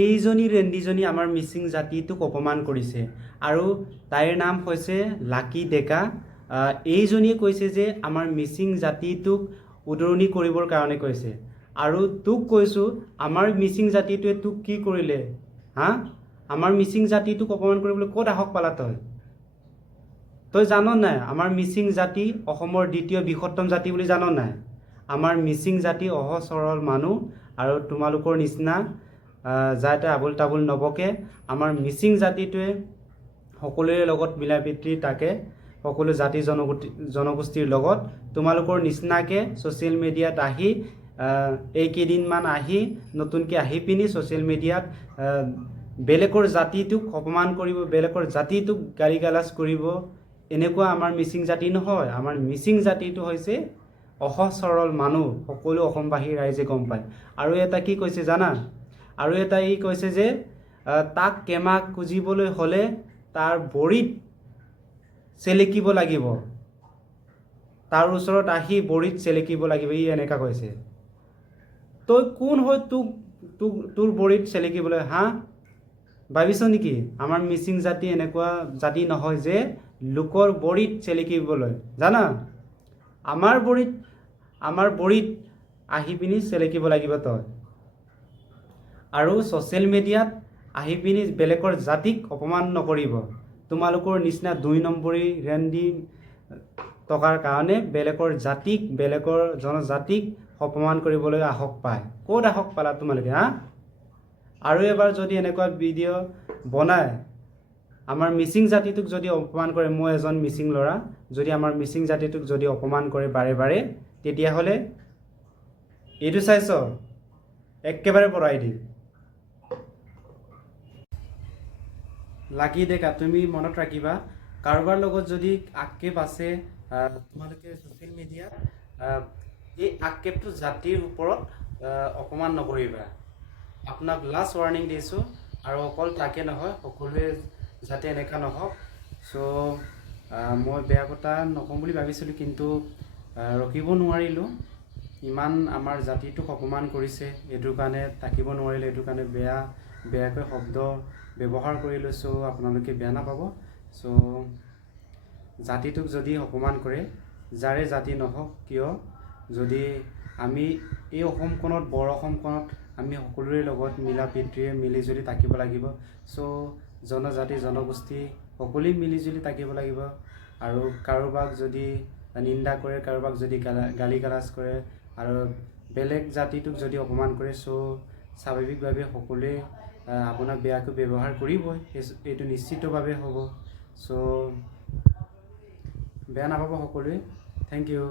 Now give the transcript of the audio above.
এইজনী ৰেণ্ডিজনী আমাৰ মিচিং জাতিটোক অপমান কৰিছে আৰু তাইৰ নাম হৈছে লাকি ডেকা। এইজনীয়ে কৈছে যে আমাৰ মিচিং জাতিটোক উদৰণি কৰিবৰ কাৰণে কৈছে আৰু তোক কৈছোঁ আমাৰ মিচিং জাতিটোৱে তোক কি কৰিলে হা? আমাৰ মিচিং জাতিটোক অপমান কৰিবলৈ ক'ত সাহস পালা তই জান নাই আমাৰ মিচিং জাতি অসমৰ দ্বিতীয় বৃহত্তম জাতি বুলি জান নাই? আমাৰ মিচিং জাতি সহজ সৰল মানুহ আৰু তোমালোকৰ নিচিনা যাতে আবোল তাবোল নবকে। আমাৰ মিচিং জাতিটোৱে সকলোৰে লগত মিলা প্ৰীতি থাকে, সকলো জাতি জনগোষ্ঠীৰ লগত। তোমালোকৰ নিচিনাকৈ ছ'চিয়েল মিডিয়াত আহি এইকেইদিনমান আহি নতুনকৈ আহি পিনি ছ'চিয়েল মিডিয়াত বেলেগৰ জাতিটোক অপমান কৰিব, বেলেগৰ জাতিটোক গালি গালাজ কৰিব, এনেকুৱা আমাৰ মিচিং জাতি নহয়। আমাৰ মিচিং জাতিটো হৈছে সহজ সৰল মানুহ, সকলো অসমবাসী ৰাইজে গম পায়। আৰু এটা কি কৈছে জানা? আৰু এটা ই কৈছে যে তাক কেমা খুজিবলৈ হ'লে তাৰ বড়িত চেলেকিব লাগিব, তাৰ ওচৰত আহি বড়িত চেলেকিব লাগিব, ই এনেকুৱা কৈছে। তই কোন হয় তোৰ বড়িত চেলেকিবলৈ হা? ভাবিছ নেকি আমাৰ মিচিং জাতি এনেকুৱা জাতি নহয় যে লোকৰ বড়িত চেলেকিবলৈ, জানা? আমাৰ বড়িত আহি পিনি চেলেকিব লাগিব তই। আৰু ছ'চিয়েল মিডিয়াত আহি পিনি বেলেগৰ জাতিক অপমান নকৰিব। তোমালোকৰ নিচিনা 2 নম্বৰী ৰেণ্ডি টকাৰ কাৰণে বেলেগৰ জাতিক, বেলেগৰ জনজাতিক অপমান কৰিবলৈ সাহস পায়। ক'ত সাহস পালা তোমালোকে হা? আৰু এবাৰ যদি এনেকুৱা ভিডিঅ' বনায় আমাৰ মিচিং জাতিটোক যদি অপমান কৰে, মই এজন মিচিং ল'ৰা, যদি আমাৰ মিচিং জাতিটোক যদি অপমান কৰে বাৰে বাৰে, তেতিয়াহ'লে এইটো চাইছ একেবাৰে পৰাই দিম। লাগি ডেকা, তুমি মনত ৰাখিবা, কাৰোবাৰ লগত যদি আক্ষেপ আছে তোমালোকে ছ'চিয়েল মিডিয়াত এই আক্ষেপটো জাতিৰ ওপৰত অপমান নকৰিবা। আপোনাক লাষ্ট ৱাৰ্ণিং দিছোঁ। আৰু অকল তাকে নহয়, সকলোৱে যাতে এনেকুৱা নহওক। মই বেয়া কথা নকওঁ বুলি ভাবিছিলোঁ, কিন্তু ৰখিব নোৱাৰিলোঁ। ইমান আমাৰ জাতিটোক অপমান কৰিছে, এইটোৰ কাৰণে থাকিব নোৱাৰিলোঁ, এইটোৰ কাৰণে বেয়াকৈ শব্দ ব্যৱহাৰ কৰিলোঁ। আপোনালোকে বেয়া নাপাব। জাতিটোক যদি অপমান কৰে, যাৰে জাতি নহওক কিয়, যদি আমি এই অসমখনত, বৰ অসমখনত আমি সকলোৰে লগত মিলা প্ৰীতিৰে মিলিজুলি থাকিব লাগিব। জনজাতি জনগোষ্ঠী সকলোৱে মিলিজুলি থাকিব লাগিব। আৰু কাৰোবাক যদি নিন্দা কৰে, কাৰোবাক যদি গালি গালাজ কৰে আৰু বেলেগ জাতিটোক যদি অপমান কৰে, স্বাভাৱিকভাৱে সকলোৱে আপোনাক বেয়াকৈ ব্যৱহাৰ কৰিবই, এইটো নিশ্চিতভাৱে হ'ব। বেয়া নাপাব সকলোৱে। Thank U.